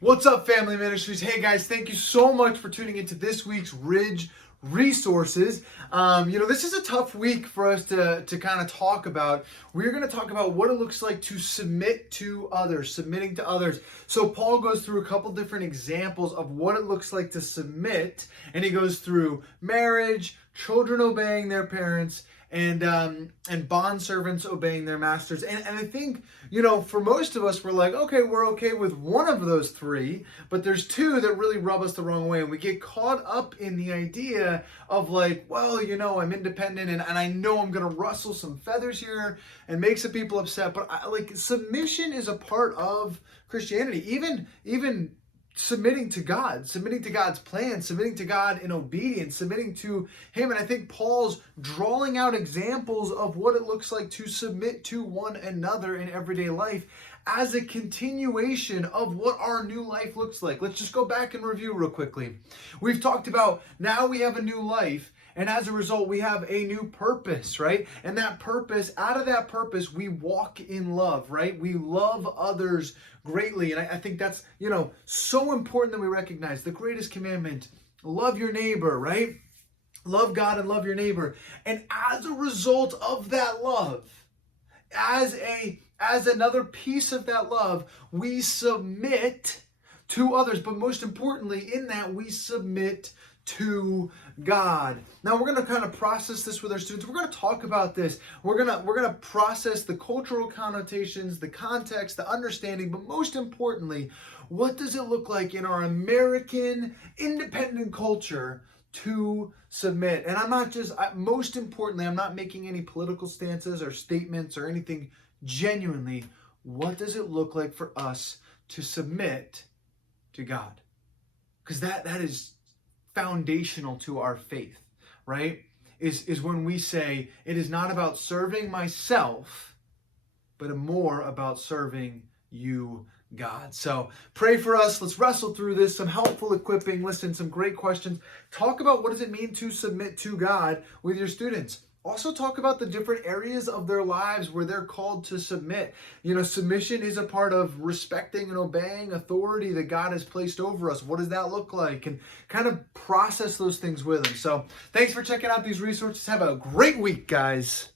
What's up, Family Ministries? Hey guys, thank you so much for tuning into this week's Ridge Resources. This is a tough week for us to kind of talk about. We're going to talk about what it looks like to submit to others, submitting to others. So Paul goes through a couple different examples of what it looks like to submit, and he goes through marriage, children obeying their parents, and bond servants obeying their masters. And I think, for most of us, we're okay with one of those three, but there's two that really rub us the wrong way. And we get caught up in the idea of I'm independent and I know I'm going to rustle some feathers here and make some people upset. But submission is a part of Christianity. Even submitting to God, submitting to God's plan, submitting to God in obedience, submitting to Him. And I think Paul's drawing out examples of what it looks like to submit to one another in everyday life as a continuation of what our new life looks like. Let's just go back and review real quickly. We've talked about now we have a new life. And as a result, we have a new purpose, right? And that purpose, out of that purpose, we walk in love, right? We love others greatly. And I think that's, so important that we recognize the greatest commandment, love your neighbor, right? Love God and love your neighbor. And as a result of that love, as another piece of that love, we submit to others. But most importantly, in that, we submit to God. Now we're going to kind of process this with our students. We're going to talk about this. We're going to process the cultural connotations, the context, the understanding, but most importantly, what does it look like in our American independent culture to submit? And most importantly, I'm not making any political stances or statements or anything. Genuinely, what does it look like for us to submit to God? Because that is foundational to our faith, right? Is when we say it is not about serving myself, but more about serving you, God. So pray for us. Let's wrestle through this. Some helpful equipping. Listen, some great questions. Talk about what does it mean to submit to God with your students. Also talk about the different areas of their lives where they're called to submit. Submission is a part of respecting and obeying authority that God has placed over us. What does that look like? And kind of process those things with them. So thanks for checking out these resources. Have a great week, guys.